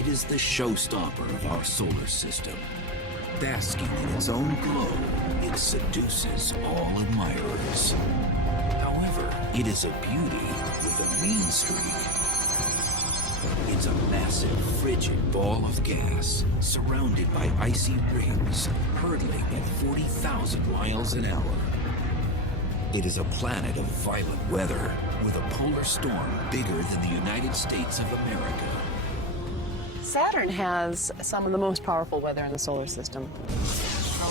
it is the showstopper of our solar system. Basking in its own glow, it seduces all admirers. However, it is a beauty with a mean streak. It's a massive, frigid ball of gas, surrounded by icy rings, hurtling at 40,000 miles an hour. It is a planet of violent weather, with a polar storm bigger than the United States of America. Saturn has some of the most powerful weather in the solar system.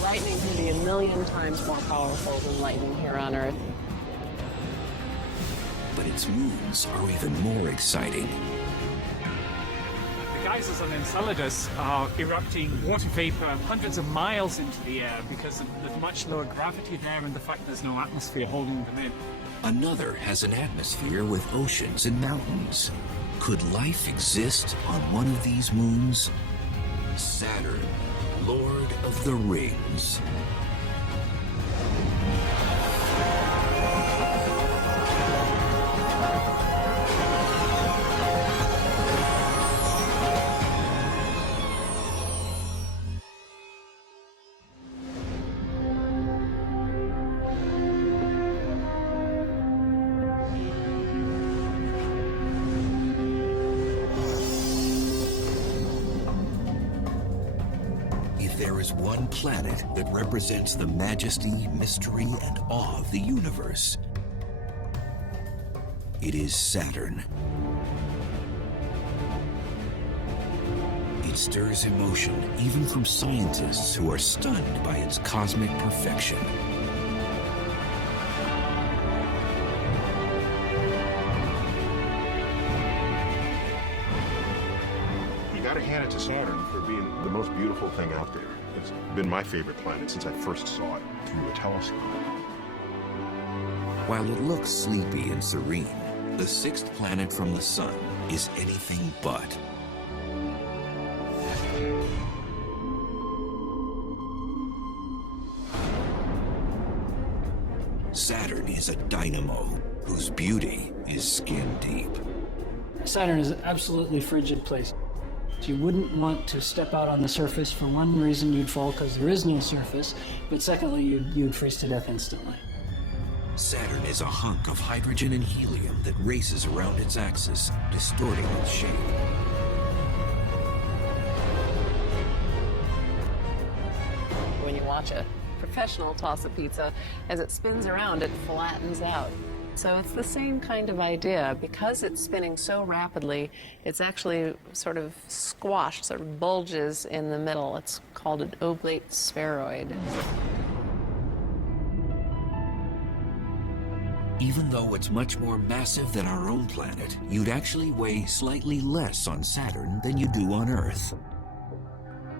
Lightning can be 1,000,000 times more powerful than lightning here on Earth. But its moons are even more exciting. The geysers on Enceladus are erupting water vapor hundreds of miles into the air because of the much lower gravity there and the fact there's no atmosphere holding them in. Another has an atmosphere with oceans and mountains. Could life exist on one of these moons? Saturn, Lord of the Rings. There is one planet that represents the majesty, mystery, and awe of the universe. It is Saturn. It stirs emotion even from scientists who are stunned by its cosmic perfection. You gotta hand it to Saturn for being the most beautiful thing out there. It's been my favorite planet since I first saw it through a telescope. While it looks sleepy and serene, the sixth planet from the Sun is anything but. Saturn is a dynamo whose beauty is skin deep. Saturn is an absolutely frigid place. You wouldn't want to step out on the surface. For one reason, you'd fall because there is no surface, but secondly, you'd freeze to death instantly. Saturn is a hunk of hydrogen and helium that races around its axis, distorting its shape. When you watch a professional toss a pizza, as it spins around, it flattens out. So it's the same kind of idea. Because it's spinning so rapidly, it's actually sort of squashed, sort of bulges in the middle. It's called an oblate spheroid. Even though it's much more massive than our own planet, you'd actually weigh slightly less on Saturn than you do on Earth.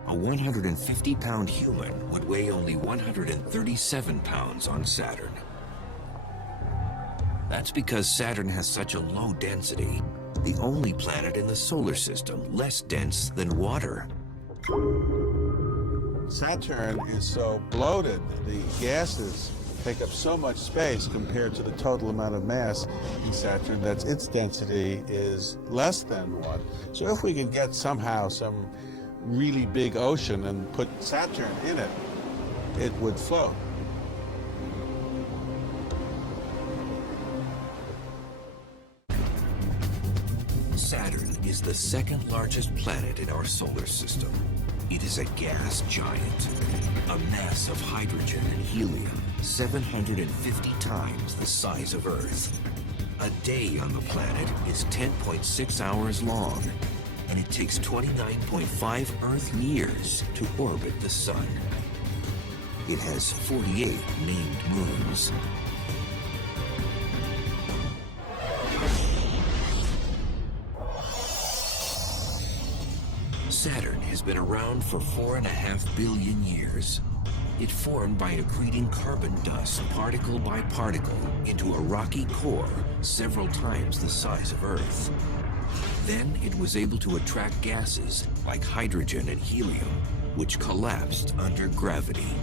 A 150-pound human would weigh only 137 pounds on Saturn. That's because Saturn has such a low density, the only planet in the solar system less dense than water. Saturn is so bloated, the gases take up so much space compared to the total amount of mass in Saturn that its density is less than 1. So if we could get somehow some really big ocean and put Saturn in it, it would float. Saturn is the second largest planet in our solar system. It is a gas giant, a mass of hydrogen and helium 750 times the size of Earth. A day on the planet is 10.6 hours long, and it takes 29.5 Earth years to orbit the Sun. It has 48 named moons. Saturn has been around for 4.5 billion years. It formed by accreting carbon dust particle by particle into a rocky core several times the size of Earth. Then it was able to attract gases like hydrogen and helium, which collapsed under gravity.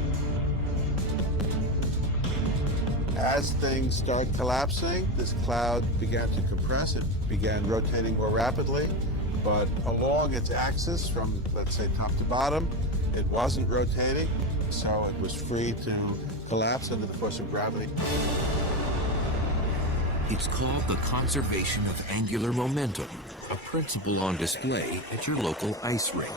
As things started collapsing, this cloud began to compress. It began rotating more rapidly. but along its axis from, let's say, top to bottom, it wasn't rotating, so it was free to collapse under the force of gravity. It's called the conservation of angular momentum, a principle on display at your local ice rink.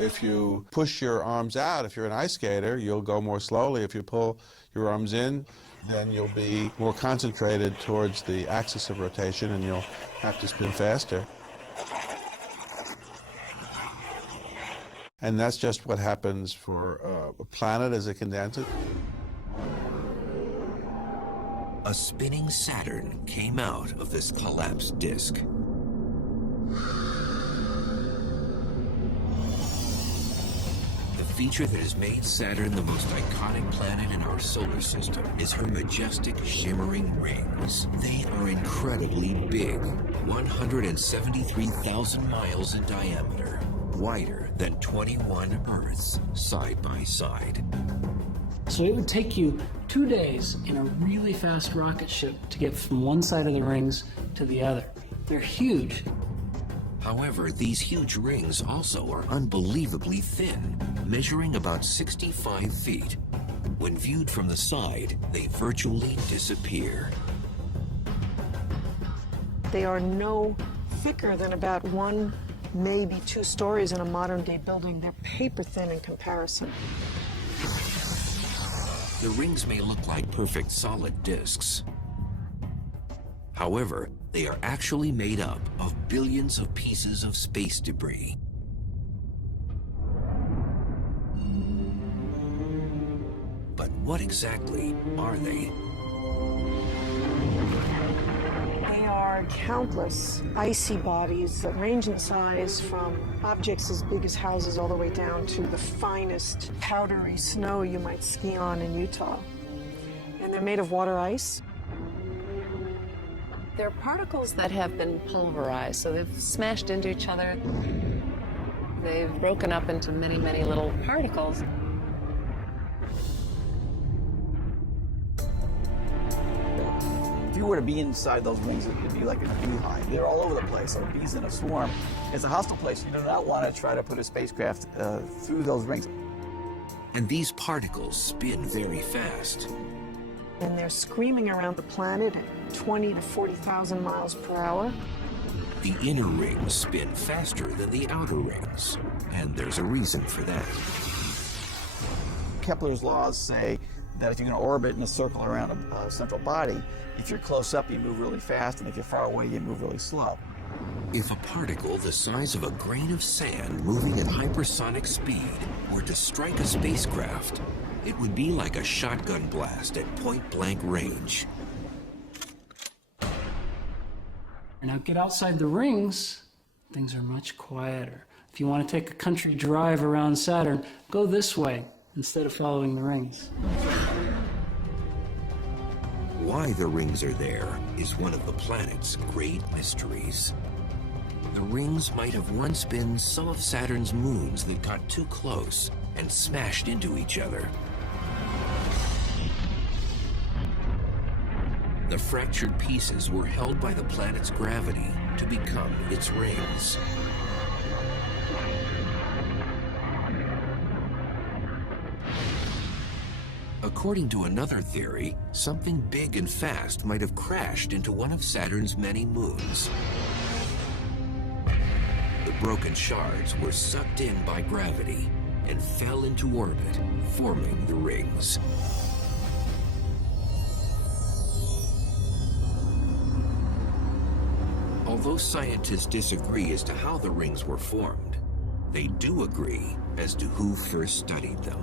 If you push your arms out, if you're an ice skater, you'll go more slowly. If you pull your arms in, then you'll be more concentrated towards the axis of rotation and you'll have to spin faster. And that's just what happens for a planet as it condenses. A spinning Saturn came out of this collapsed disk. The feature that has made Saturn the most iconic planet in our solar system is her majestic, shimmering rings. They are incredibly big, 173,000 miles in diameter, wider than 21 Earths, side by side. So it would take you 2 days in a really fast rocket ship to get from one side of the rings to the other. They're huge. However, these huge rings also are unbelievably thin, measuring about 65 feet. When viewed from the side, they virtually disappear. They are no thicker than about 1, maybe 2 stories in a modern-day building. They're paper thin in comparison. The rings may look like perfect solid disks. However, they are actually made up of billions of pieces of space debris. But what exactly are they? They are countless icy bodies that range in size from objects as big as houses all the way down to the finest powdery snow you might ski on in Utah. And they're made of water ice. They're particles that have been pulverized, so they've smashed into each other. They've broken up into many, many little particles. If you were to be inside those rings, it'd be like in a beehive. They're all over the place, so bees in a swarm. It's a hostile place. You do not want to try to put a spacecraft through those rings. And these particles spin very fast. And they're screaming around the planet at 20 to 40,000 miles per hour. The inner rings spin faster than the outer rings, and there's a reason for that. Kepler's laws say that if you're going to orbit in a circle around a central body, if you're close up, you move really fast, and if you're far away, you move really slow. If a particle the size of a grain of sand moving at hypersonic speed were to strike a spacecraft, it would be like a shotgun blast at point-blank range. Now get outside the rings, things are much quieter. If you want to take a country drive around Saturn, go this way instead of following the rings. Why the rings are there is one of the planet's great mysteries. The rings might have once been some of Saturn's moons that got too close and smashed into each other. The fractured pieces were held by the planet's gravity to become its rings. According to another theory, something big and fast might have crashed into one of Saturn's many moons. The broken shards were sucked in by gravity and fell into orbit, forming the rings. Although scientists disagree as to how the rings were formed, they do agree as to who first studied them.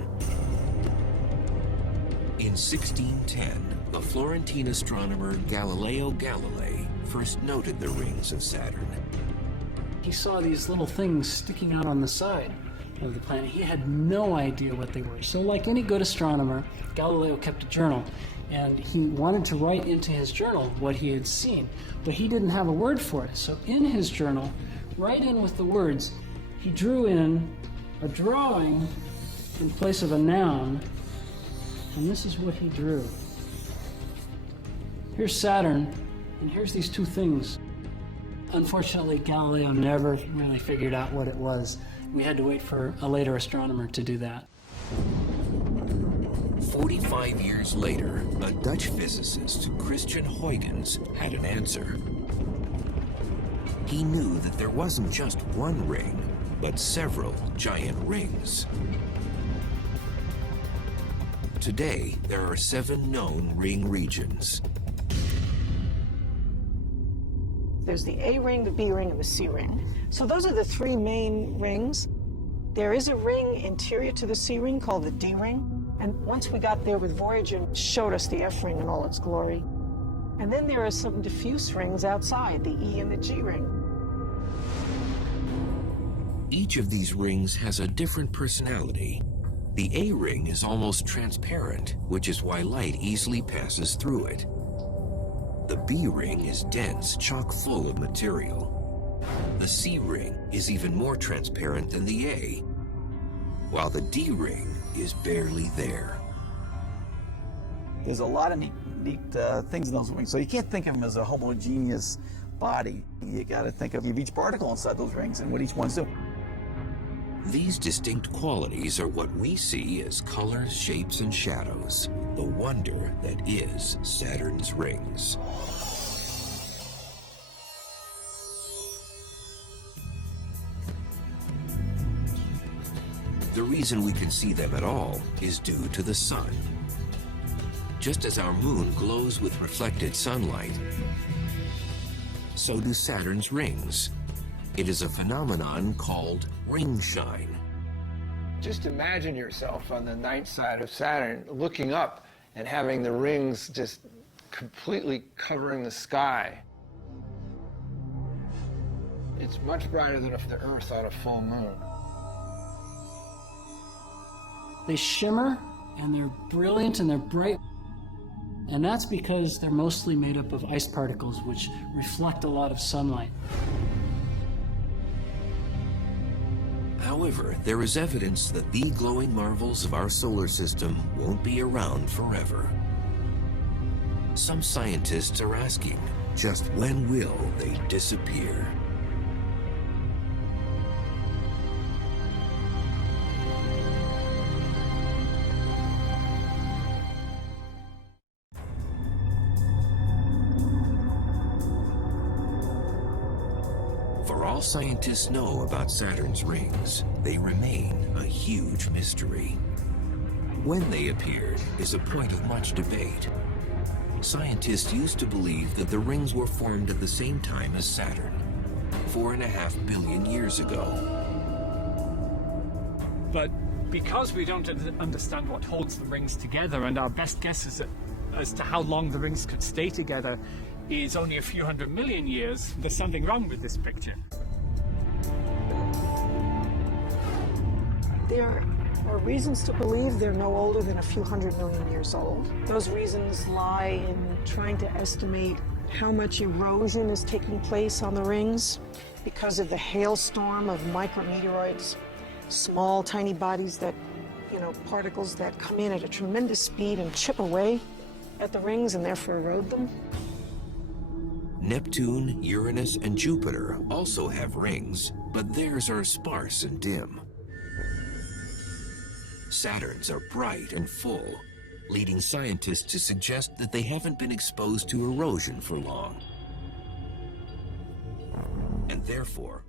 In 1610, the Florentine astronomer Galileo Galilei first noted the rings of Saturn. He saw these little things sticking out on the side of the planet. He had no idea what they were. So like any good astronomer, Galileo kept a journal, and he wanted to write into his journal what he had seen, but he didn't have a word for it. So in his journal, right in with the words, he drew in a drawing in place of a noun, and this is what he drew. Here's Saturn, and here's these two things. Unfortunately, Galileo never really figured out what it was. We had to wait for a later astronomer to do that. 45 years later, a Dutch physicist, Christian Huygens, had an answer. He knew that there wasn't just one ring, but several giant rings. Today, there are 7 known ring regions. There's the A ring, the B ring, and the C ring. So those are the 3 main rings. There is a ring interior to the C ring called the D ring. And once we got there with Voyager, it showed us the F ring in all its glory. And then there are some diffuse rings outside, the E and the G ring. Each of these rings has a different personality. The A ring is almost transparent, which is why light easily passes through it. The B ring is dense, chock full of material. The C ring is even more transparent than the A, while the D ring is barely there. There's a lot of neat things in those rings. So you can't think of them as a homogeneous body. You got to think of each particle inside those rings and what each one's doing. These distinct qualities are what we see as colors, shapes, and shadows, the wonder that is Saturn's rings. The reason we can see them at all is due to the sun. Just as our moon glows with reflected sunlight, so do Saturn's rings. It is a phenomenon called ring shine. Just imagine yourself on the night side of Saturn looking up and having the rings just completely covering the sky. It's much brighter than if the Earth on a full moon. They shimmer, and they're brilliant, and they're bright. And that's because they're mostly made up of ice particles, which reflect a lot of sunlight. However, there is evidence that the glowing marvels of our solar system won't be around forever. Some scientists are asking, just when will they disappear? For all scientists know about Saturn's rings, they remain a huge mystery. When they appeared is a point of much debate. Scientists used to believe that the rings were formed at the same time as Saturn, 4.5 billion years ago. But because we don't understand what holds the rings together, and our best guess as to how long the rings could stay together is only a few 100 million years, there's something wrong with this picture. There are reasons to believe they're no older than a few 100 million years old. Those reasons lie in trying to estimate how much erosion is taking place on the rings because of the hailstorm of micrometeoroids, small, tiny bodies that, particles that come in at a tremendous speed and chip away at the rings and therefore erode them. Neptune, Uranus, and Jupiter also have rings, but theirs are sparse and dim. Saturn's are bright and full, leading scientists to suggest that they haven't been exposed to erosion for long, and therefore